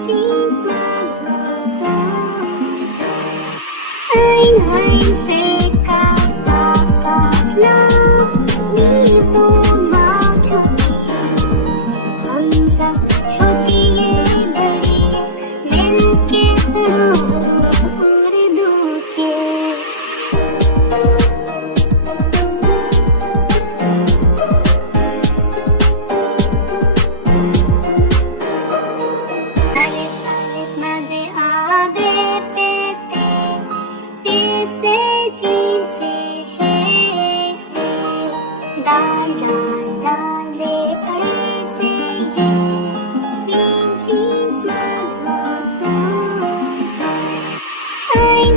心所作动作。Ein飞高高高楼，你不毛出你，हमसा छोटी ये बड़ी ये मिलके उर्दू के। Alif alif made abe pe te se jeev je he dal dal zal re pade se ye sin shin swa swa do so ein